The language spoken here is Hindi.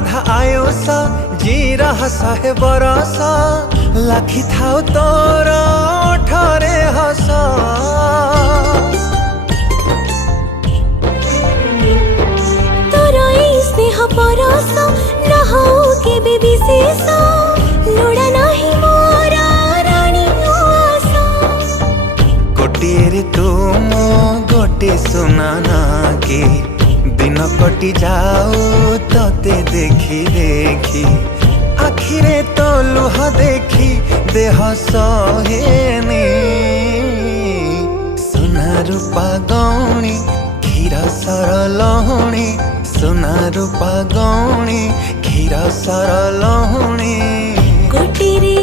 अधा आयुष जी रहा 100 बरस लाखी थाउ तोर ओठरे हस तोर ई स्नेह परस नहौ केबे विशेष लोड़ा नाही मोर रानी आशा गोटे तू मो गोटे सुना ना के दिन कटि जाऊ तते देखी देखी आखिरे तो लुह देखी देह सहेनी सुना रूपा गौणी क्षीर सरलहुणी सुना रूपा गौणी क्षीर सरलहुणी गोटे रे